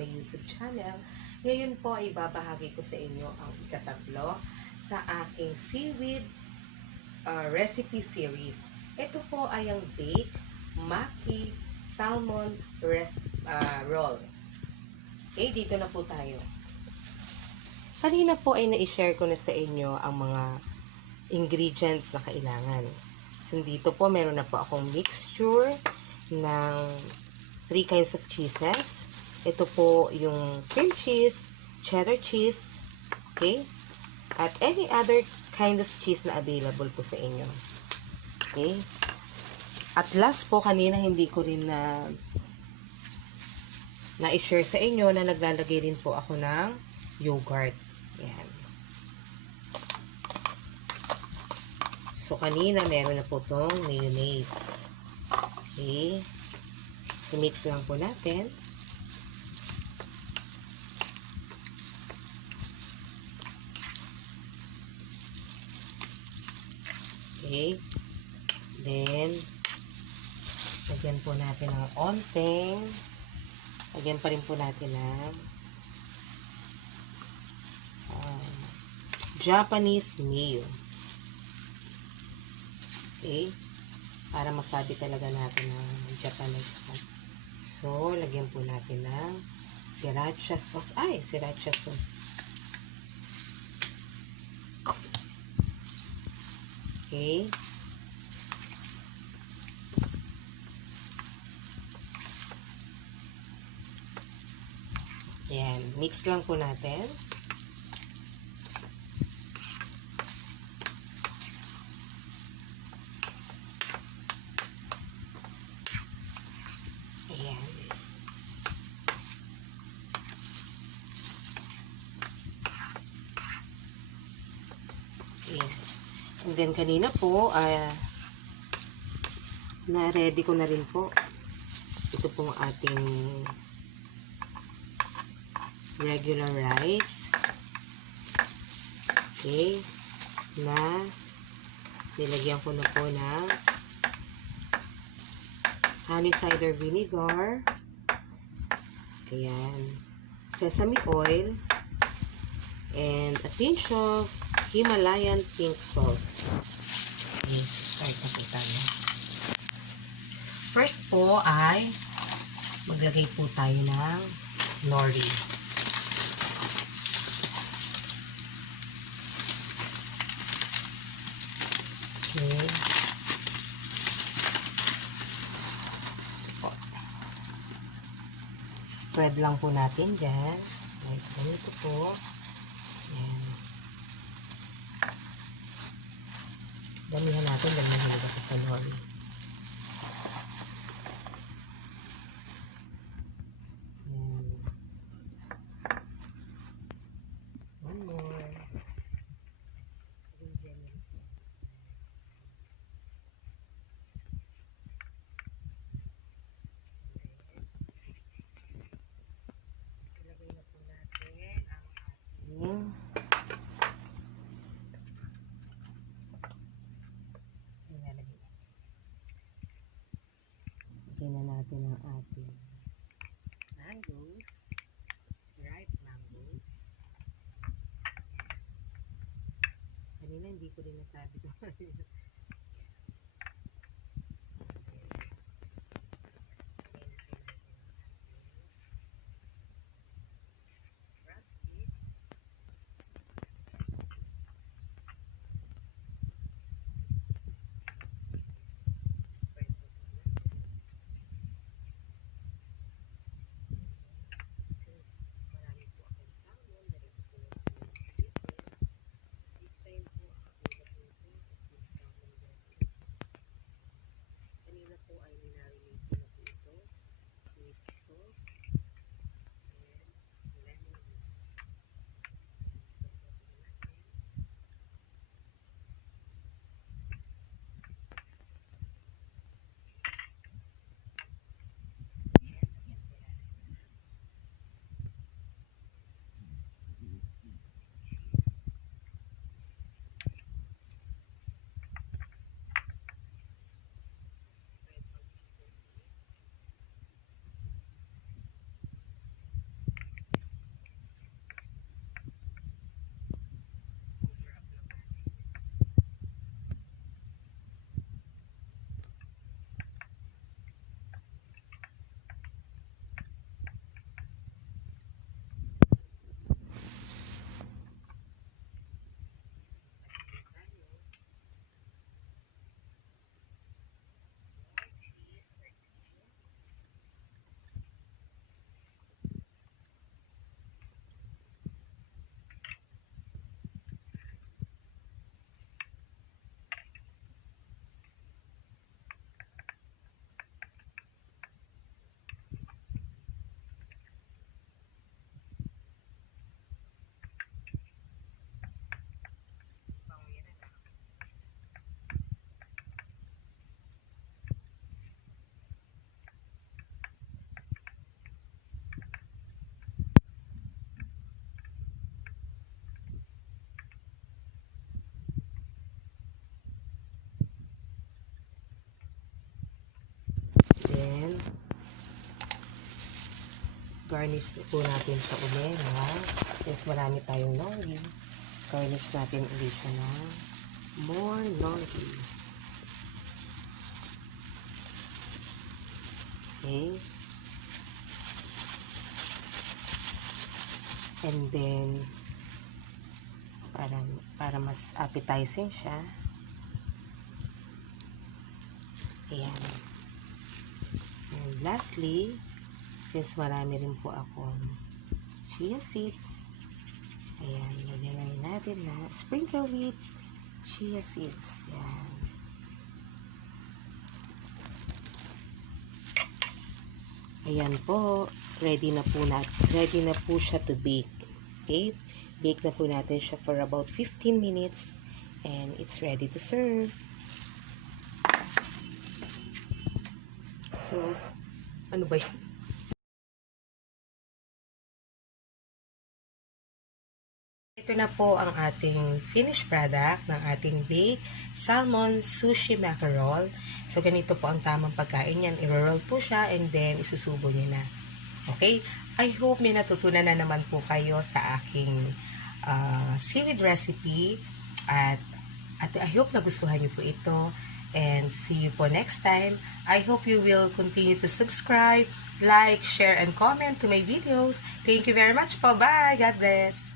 my YouTube channel. Ngayon po ay babahagi ko sa inyo ang ikatatlo sa aking seaweed recipe series. Ito po ay ang baked Maki salmon roll. Okay, dito na po tayo. Kanina po ay na-share ko na sa inyo ang mga ingredients na kailangan. So, dito po meron na po akong mixture ng 3 kinds of cheeses. Ito po yung cream cheese, cheddar cheese, okay? At any other kind of cheese na available po sa inyo. Okay? At last po, kanina hindi ko rin na-share sa inyo na naglalagay rin po ako ng yogurt. Yan. So, kanina meron na po itong mayonnaise. Okay? So, mix lang po natin. Okay? Then, lagyan po natin ng onting. Lagyan pa rin po natin ng Japanese mayo. Okay? Para masabi talaga natin ng Japanese. So, lagyan po natin ng sriracha sauce. Ay, sriracha sauce. Okay? Yan. Mix lang po natin. Ayan. Ayan. And then, kanina po, na-ready ko na rin po. Ito pong ating regular rice. Okay. Na nilagyan ko na po ng honey cider vinegar. Ayan. Sesame oil. And a pinch of Himalayan pink salt. Okay, so start na po tayo. First po ay maglagay po tayo ng Nori. Okay. Spread lang po natin dyan. Like, ganito po. Ayan. Damihan natin dahil mahilig ako sa Nori. One more. Ilagay na po natin ang ating lagyan na natin ang ating mangoes, ripe mangoes. Kanina hindi ko rin nasabi ko. Garnish po natin siya ulit, ha? Since marami tayong nori, garnish natin ulit siya na more nori. Okay. And then, para mas appetizing siya. Ayan. And lastly, since marami rin po akong chia seeds, ayan, lagyan natin na sprinkle with chia seeds. Ayan. Ayan po, ready na po siya to bake. Okay? Bake na po natin siya for about 15 minutes and it's ready to serve. So, ano ba yan? Ito na po ang ating finished product ng ating baked salmon sushi mackerel. So, ganito po ang tamang pagkain yan. I-roll po siya and then isusubo nyo na. Okay? I hope may natutunan na naman po kayo sa aking seaweed recipe. At I hope nagustuhan nyo po ito. And see you po next time. I hope you will continue to subscribe, like, share, and comment to my videos. Thank you very much po. Bye! God bless!